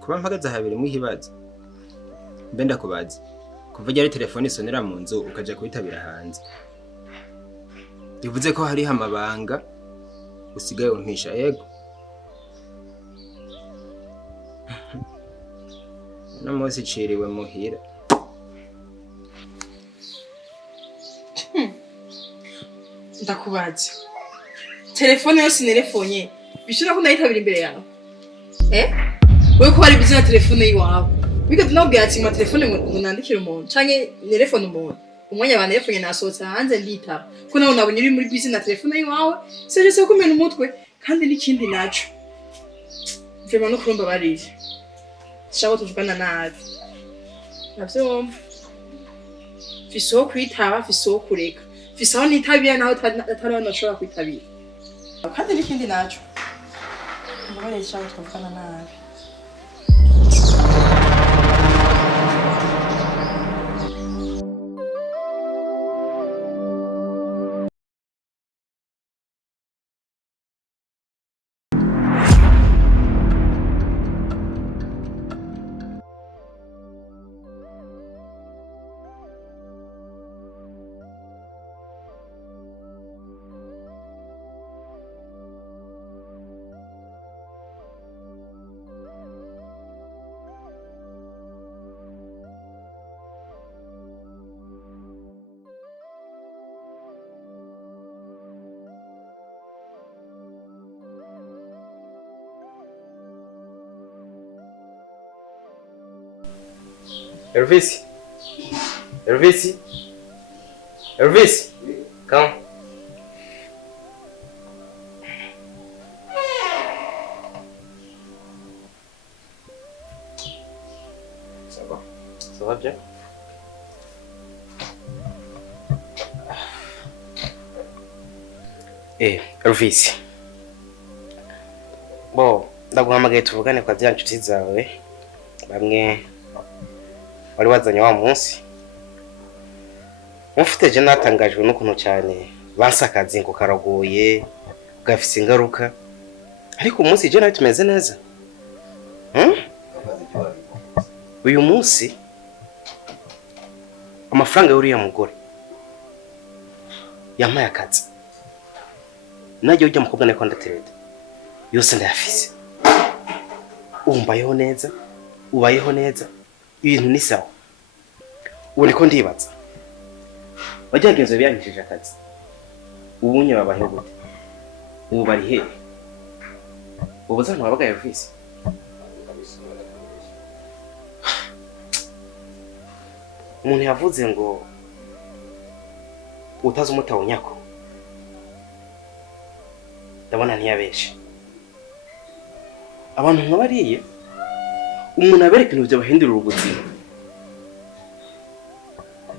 kuba mpagaze habiri muhibaza mbe ndakubaza kuva ryari telefone isonera mu nzu ukaja kubitabira hanze bivuze ko hariho amabanga usigaye umpisha yego no munsi ciriwe muhira ndakubaza telefone yose nerefonye bishobora ko ndayitabira imbere yawe wewe ko hari bizina telefone yiwawe bigeze nabwira ati ma telefone ngo nandikire umuntu canke nerefone umuntu umwanya abantu nerefonye nasohotse hanze nditaba ko nawe nabonye uri muri bizina telefone yiwawe seje se kumena umutwe kandi n'ikindi naco vraiment no kurumba barije shabo tuvugana nabi navyumva fiso kwitaba fiso kureka fiso nitabira naho atarabona ashobora kwitabira kandi n'ikindi naco mbare shabo tuvugana nabi Elvis, come. Ça va bien? Elvis. Bon, ndaguhamagaye tuvugane kwa bya nshuti zawe. Bamwe wari wazanye wa munsi mufite je natangajwe n'ukuntu cyane bansakazi ngo karagoye gafise ingaruka ariko umunsi je nawe tumeze neza uyu munsi amafaranga y'uriya mugore yampaye akazi najye ujya mukobwa nako ndatereta yose ndayafise umbayeho neza ubayeho neza ibintu ni sawa ubu niko ndibaza bagenzi byanishije akazi ubu nye babayeho gute ubu bari hehe ubu zano babagaye ofisi umuntu yavuze ngo utazi umutaho nyako ndabona ntiyabeshe abantu nk'abariye umuntu abereka ibintu byabahindurira ubuzima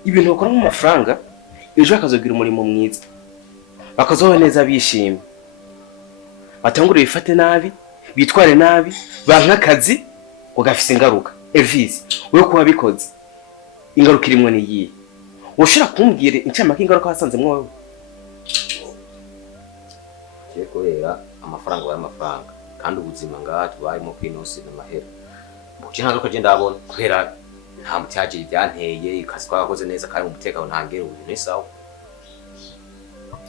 ibintu bakora mu mafaranga ejo akazogira umurimo mwiza bakazoba neza bishimye batangure bifate nabi bitware nabi banka akazi ngo gafise ingaruka Elvis wewe kuba bikoze ingaruka irimwe ni yiye woshira kumbwira incamake ingaruka wasanze mwo wewe cyekorera amafaranga y'amafaranga kandi ubuzima ngaha tubayemo kwinosi n'amahera Buki ntazo ko je ndabona kubera nta mutyaje byanteye ikasi twakoze neza kandi umutekano ntangere ubu ni sawa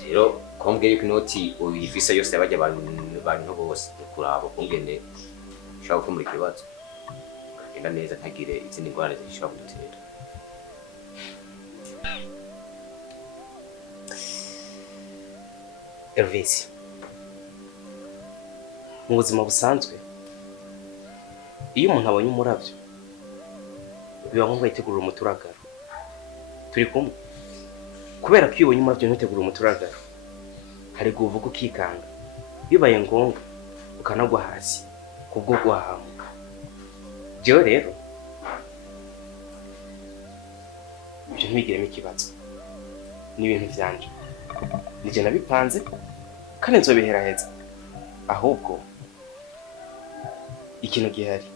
rero kombweye ko inoti uyifise yose yabajya abantu bose kuraba kungene shaka ko muri kibazo kagenda neza ntagire izindi ngwara zishobora kudutera Elvis mu buzima busanzwe iyo umuntu abonye umuravyo biba ngombwa yitegurira umuturagaro turi kumwe kubera ko iyo ubonye umuravyo ntutegurira umuturagaro hari guvuga ukikanga bibaye ngombwa ukanagwa hasi kubwo guhahamuka jewe rero ibyo ntibigiremo ikibazo ni ibintu vyanje nije nabipanze kandi nzobiheraheza ahubwo ikintu gihari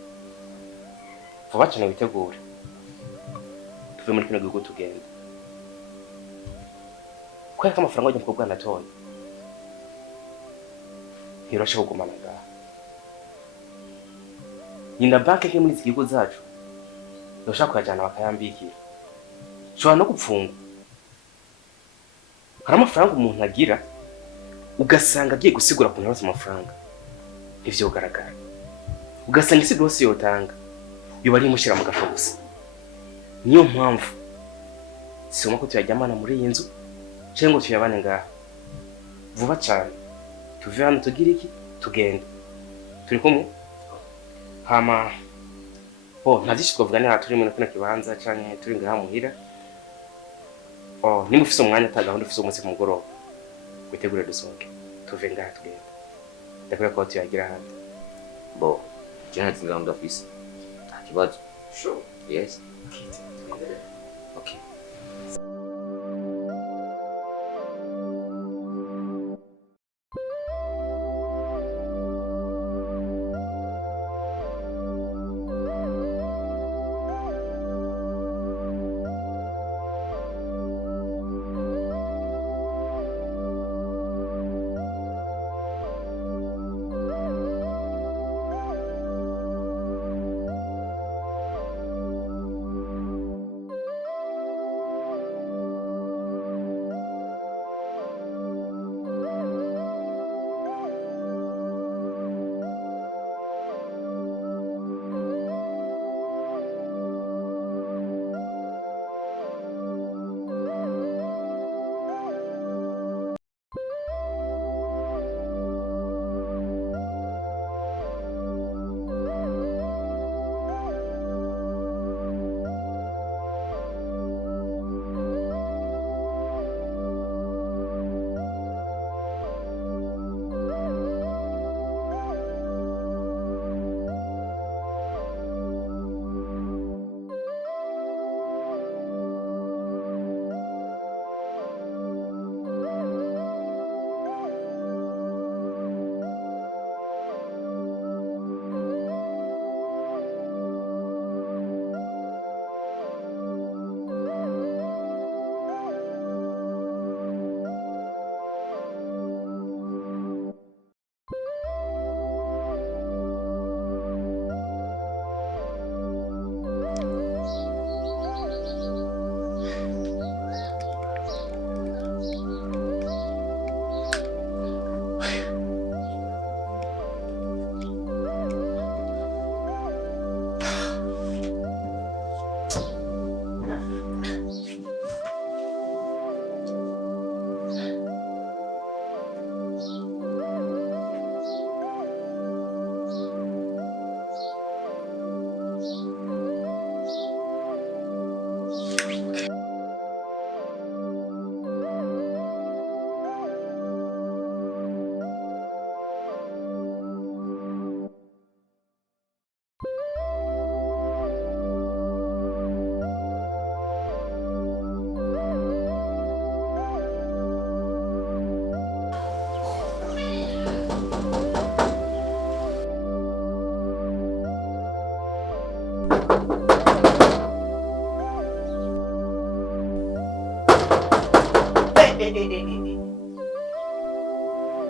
vuba cyane witegure tuve muri kino gihugu tugenda kubera ko amafaranga wajya mukobwa natoye ntiroshe kugumana ngaha nyina banki nke muri izi kigo zacu ndoshaka kuyajyana bakayambikira nshobora no gupfunga hari amafaranga umuntu agira ugasanga agiye gusigura ku ntabaza amafaranga ivyo ugaragara ugasanga isi rwose yotanga yoba ari imushyira mu gafa gusa niyo mpamvu soma ko tuyajyamana muri iyi nzu cyangwa ngo tuyabane ngaha vuba cyane tuve hano tugira iki tugende turi kumwe hama nta byinshi twavuganira turi muri kino kibanza cyane turi ngaha muhira nimba ufise umwanya ata gahunda ufise umunsi ku mugoroba witegure dusohoke tuve ngaha tugende ndakubwira ko tuyagira hano bo jana tingamba ndafise nta kibazo sure yes okay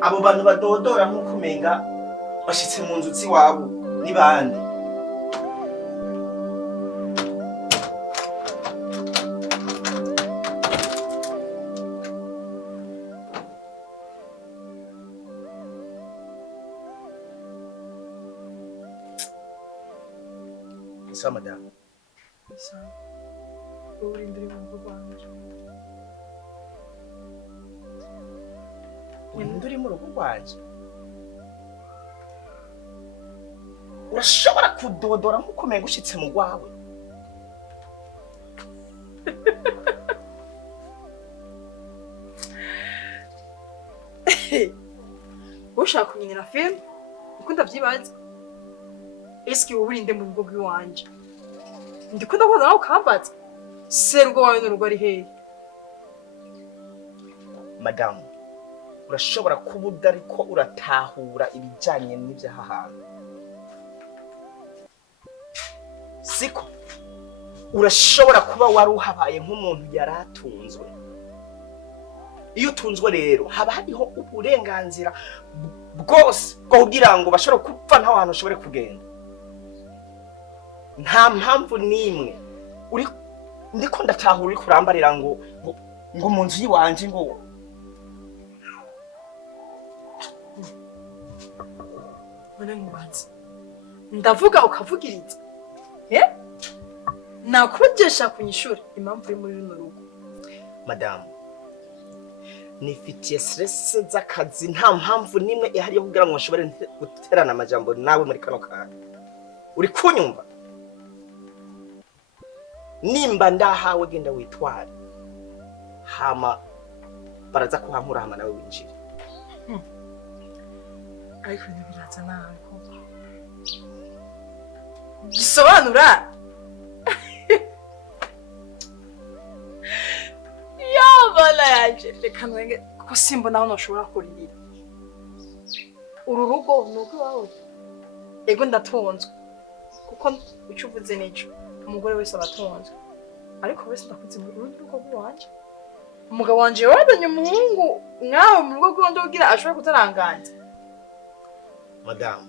abo bantu badodora nk'uko umenga bashitse mu nzu z'iwabo ni bande? Isa madame. Isa. Uri imbere mu rugo rwanje. Uri mu rugo rwanje? Urashobora kudodora nk'uko umenga ushitse mu rwawe? Ushaka kunyinira film? Uko ndavyibaza. Eski wowe urinde mu rugo rw'iwanje? Ndikunda kuza nawe ukambaza. Serugo wawe n'urugo ari hehe? Madame, urashobora kuba udariko uratahura ibijanye n'ivyaha hantu. Siko urashobora kuba wari uhabaye nk'umuntu yaratunzwe iyo utunzwe rero haba hariho uburenganzira bwose bwo kugira ngo bashobore kupfa nta hantu ushobore kugenda. Nta mpamvu n'imwe uri ndiko ndatahura uri kurambarira ngo mu nzu yiwanje ngo Mbona nkubatse. Ndavuga ukavugiriza. Nakujesha kunyishura impamvu uri muri runo rugo. Madamu, nifitiye stress z'akazi, nta mpamvu nimwe ihari yo kugira ngo nshobore guterana amajambo nawe muri kano kanya. Uri kunyumva? Nimba ndahawe genda witware. Hama baraza kuhankura hama nawe winjire. Ariko ntibiraza nawe koko. Gisobanura. Bala yaje reka nwenge kuko simbona aho noshobora kuririra. Uru rugo nuko wawe. Ego ndatonzwe. Kuko ucuvuze nico. Umugore wese abatonzwe. Ariko wese ndakuze mu rugo rwanje. Umugabo wanje wadanye umuhungu nkawe mu rugo rwanje ugira ashobora kutaranganya. Madamu,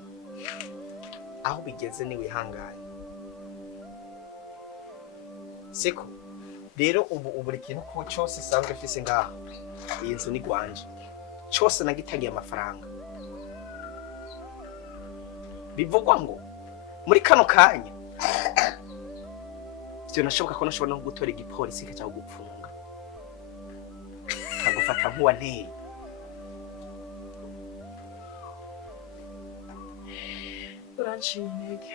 aho bigeze ni wihanganye. Siko rero ubu buri kintu ko cyose sanzwe fise ngaha. Iyi nzu ni gwanje. Cyose nagitagiye amafaranga. Bivugwa ngo muri kano kanya byo nashoboka ko nashobora no gutora igipolisi cyo gupfunga. Kagufata nkuwa nteye. Uranciye intege.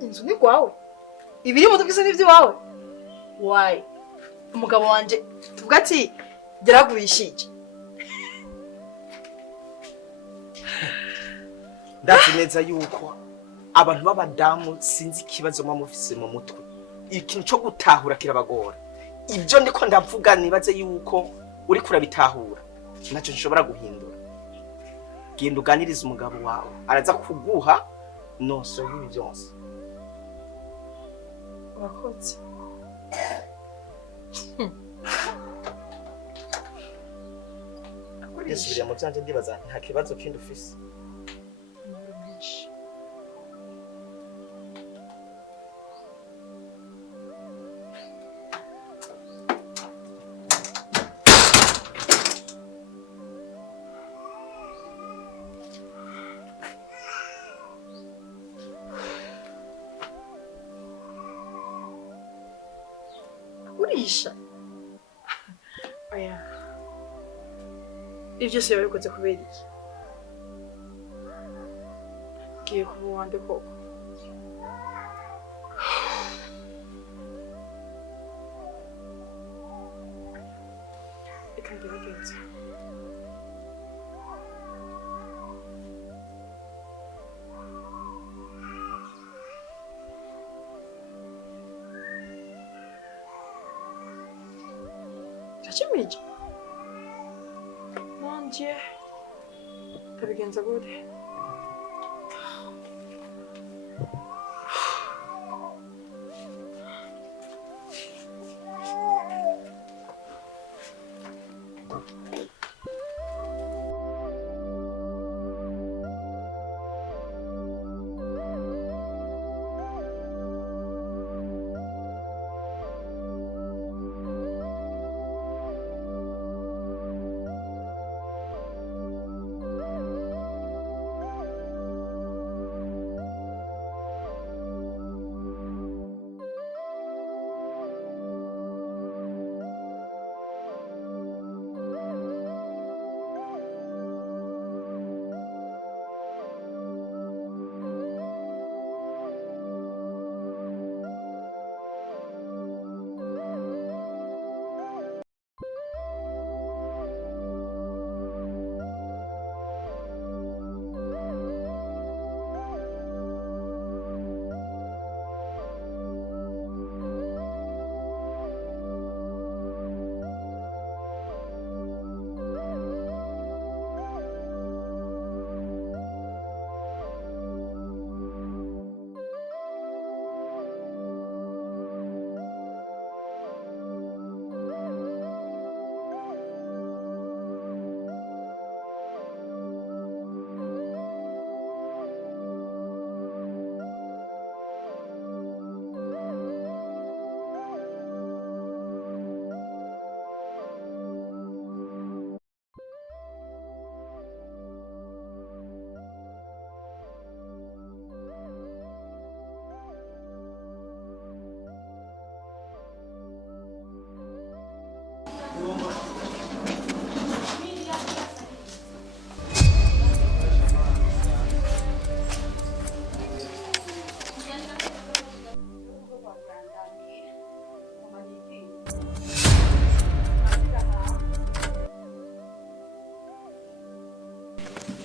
Inzu ni gwawe. Ibiri mu tubise n'ivyo wawe. Why? Umugabo wanje tuvuga ati geragurishije. Ndazi neza yuko abantu b'abadamu sinzi kibazo mufise mu mutwe. Ikintu cyo gutahura kirabagora. Ibyo ndiko ndavuga nibaze yuko uri kurabitahura. Naco nshobora guhindura. Genda uganiriza umugabo wawe. Araza kuguha noso y'ibi byose. Wakoze. Yesubira mu byanje ndibaza nta kibazo kindi ufise. Urisha. Oya. Ibyo se babikoze kubera iki? Giye kuba wande koko. Reka ngerageze. Chimiji. Mon Dieu. Tabigenza gute?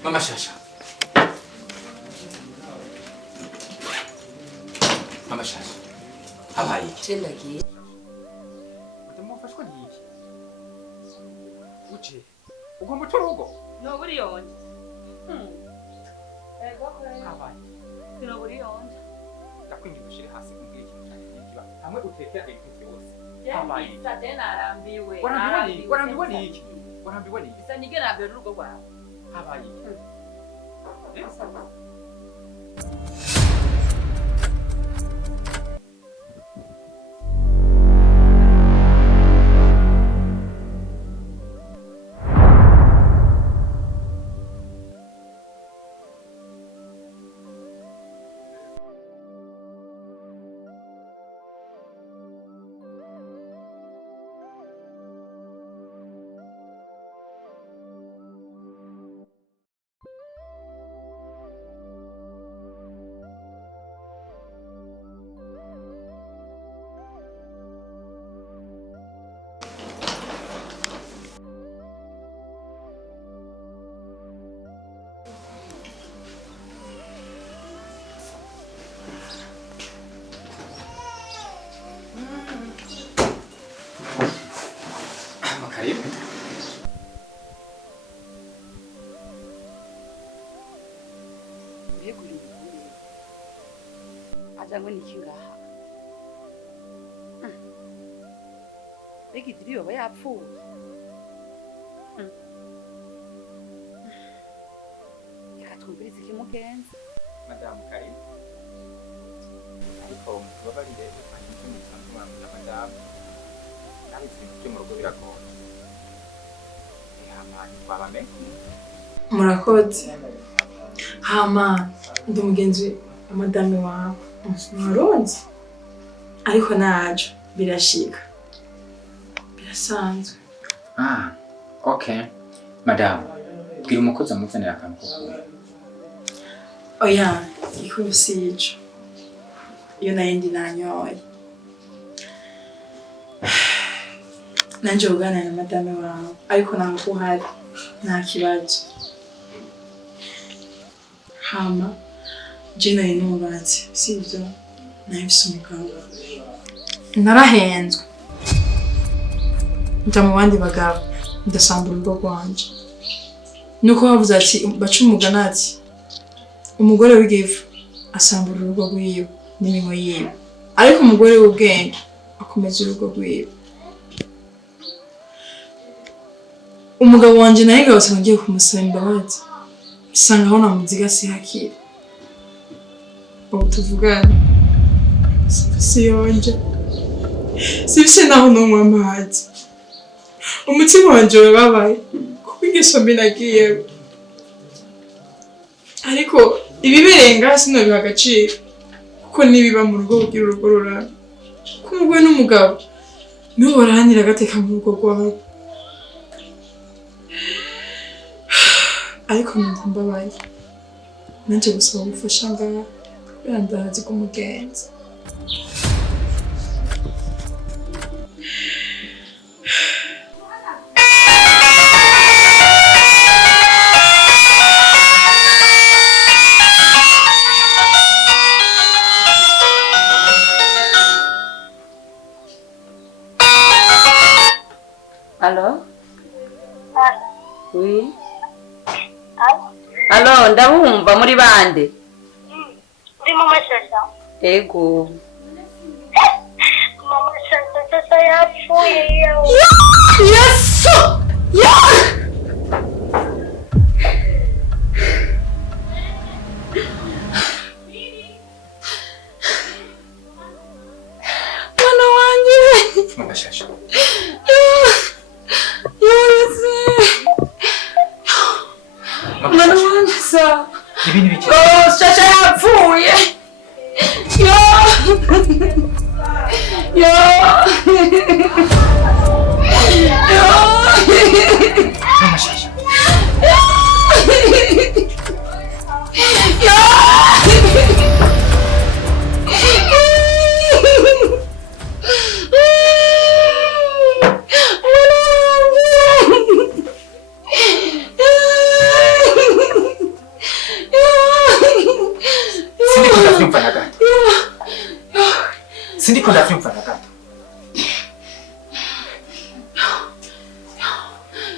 Mama Shasha. Mama Shasha. Habaye iki? Chendagiye. Utamufashwa n'iki? Uce. Ugomba uturugo. No buri yonje. Ego kore. Habaye. No buri yonje. Ndakwinginze ushire hasi kumbwira ikintu cyane n'ikiba. Hamwe utekera ibintu byose. Habaye. Isa tena arambiwe. Warambiwe n'iki? Warambiwe n'iki? Isa nige nabyo urugo rwawe. Habaye iki? Karibu. Aja ngo niki ngaha. Begi diri baba yapfuye. Reka twumvirize ikimugenza. Madamu Karibu. Ariko mubabarire ufanye ikintu cyangwa madamu. Nabi ibintu byo mu rugo biragoye. Murakoze. Hama ndi umugenzi wa madame wawe. Mwaronze. Ariko naje birashika. Birasanzwe. Okay. Madame, bwira umukozi amuzanira akantu ko kunywa. Oya, ikuru sijo. Iyo nayindi nanyoye. Nanje ugana na madame wawe, ariko ntabwo uhari, nta kibazo. Hama, jina inubatse, sivyo? Nahise umugabo. Narahenzwe. Nja mu bandi bagabo, ndasanga urugo rwanje. Nuko bavuze ati, baca umugani ati, umugore w'igifu asambura urugo rwiwe n'iminwe yiwe, ariko umugore w'ubwenge akomeza urugo rwiwe. Umugabo wanje naye gahose ngiye kumusaba imbabazi. Bisanga aho namuziga si hakiri. Ubu tuvugana. Si yonje. Sibise naho n'umwe amazi. Umutima wanje urababaye kuko ingeso mbi nagiye. Ariko ibiberenga sinobiha agaciro kuko nibiba mu rugo kugira urugo rurara. Ko umugore n'umugabo nibo barahanira agateka mu rugo rwawe. Ariko ndambabaye. Nanje gusaba ubufasha ngaha kubera ndazi ko umugenzi. Allô? Oui. Allô, ndabumva muri bande? Ndi Mama Shasha. Ego. Mama Shasha sasa yapfuye yo. Yes! Ya! Mwana wanjye. Mama Shasha. Mwana wanjye sa. Ibintu bike. Oh, Shasha yapfuye. Yo! Yo! Mama Shasha. Sindiko ndavyumva na gato.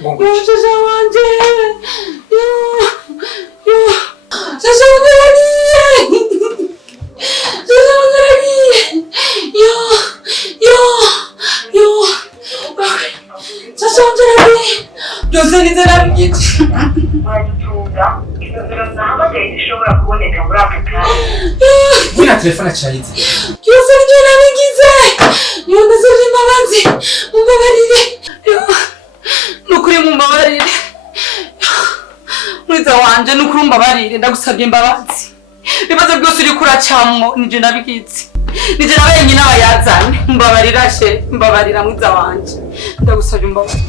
Mungu. Shasha wanje. Shasha wanje ragiye. Shasha wanje ragiye. Shasha wanje ragiye. Byose nizerabiye. Badutunga ibintu nahamagaye bishobora kuboneka muri aka kanya. Wina telefone cyayize. Byose nibyo nabigize. Ndasabye imbabazi. Mumbabarire. Nukuri mumbabarire. Mwiza wanje nukuri mumbabarire ndagusabye imbabazi. Ibibazo byose uri kuracamo nije nabigize. Nije nabaye nyina bayazane. Mumbabarira she, mumbabarira mwiza wanje. Ndagusabye imbabazi.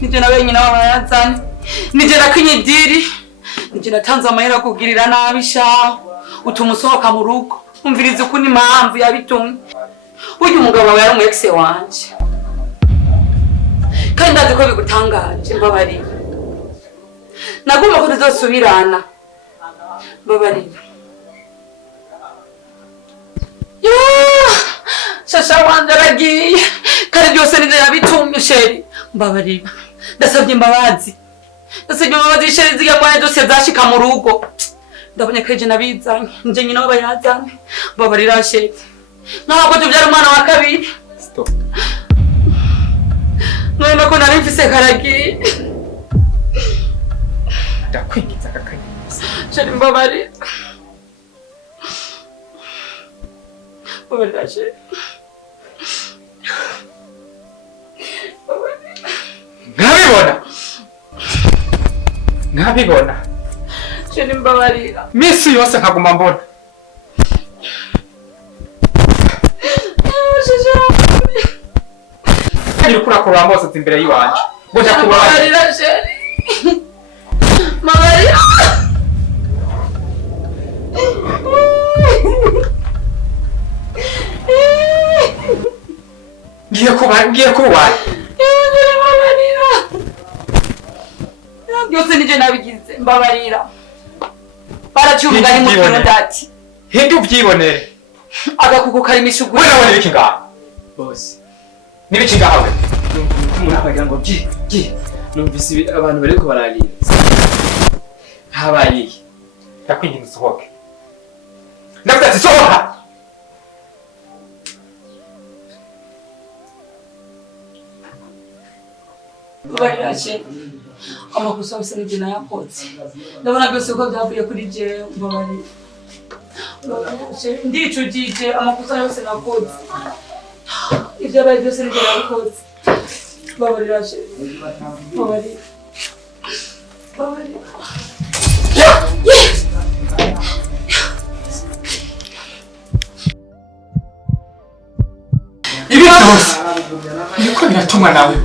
Nije nabaye nyina bayazane. Nije nakinyidiri. Nije natanze amahera kugirira nabi sha. Utumusohoka mu rugo. Umvirize ukuntu impamvu yabitumye. Uyu mugabo wawe yari umu ex wanje. Kandi ndazi ko bigutangaje mbabarira. Nagomba ko tuzosubirana. Mbabarira. Shasha wanje aragiye. Kandi byose nije yabitumye sheri. Mbabarira. Ndasabye imbabazi. Ndasabye imbabazi sheri zigamwaye zose zashika mu rugo. Ndabonye ko je nabizanye. Nje nyina wabayazanye. Mbabarira sheri. Ntabwo tubyara umwana wa kabiri. Stop. None ko nari mfise karagi. Ndakwingiza kakanya. Sheri mbabarira. Mbabarira sheri. Nkabibona. Sheri mbabarira. Misi yose nkaguma mbona. Kandi kurakora amose imbere yiwanje. Ngoja kubabarira. Mbabarira sheri. Mbabarira. Ngiye kuba. Mbabarira. Byose nije nabigize mbabarira. Baracyumugani mu kirundati. Hindi ubyibonere. Agakuko kari mishugu. Wewe nabone ibiki ngaha? Boss. Nibiki ngaha we? Umuntu akagira ngo numvise abantu bariko bararira. Habaye iki? Ndakwinginze usohoke. Ndavuga ati sohoka. Mbabarira sheri. Amakosa yose nije nayakoze. Ndabona byose ko byavuye kuri je mbabarira. Ndicujije amakosa yose nakoze. Ibyo bari byose nije nakoze. Mbabarira sheri. Mbabarira. Mbabarira. Yes! Ibi byose niko biratuma nawe.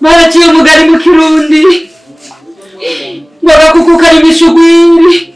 Baraciye umugari mu Kirundi. Ngo agakuko kari mishugwiri.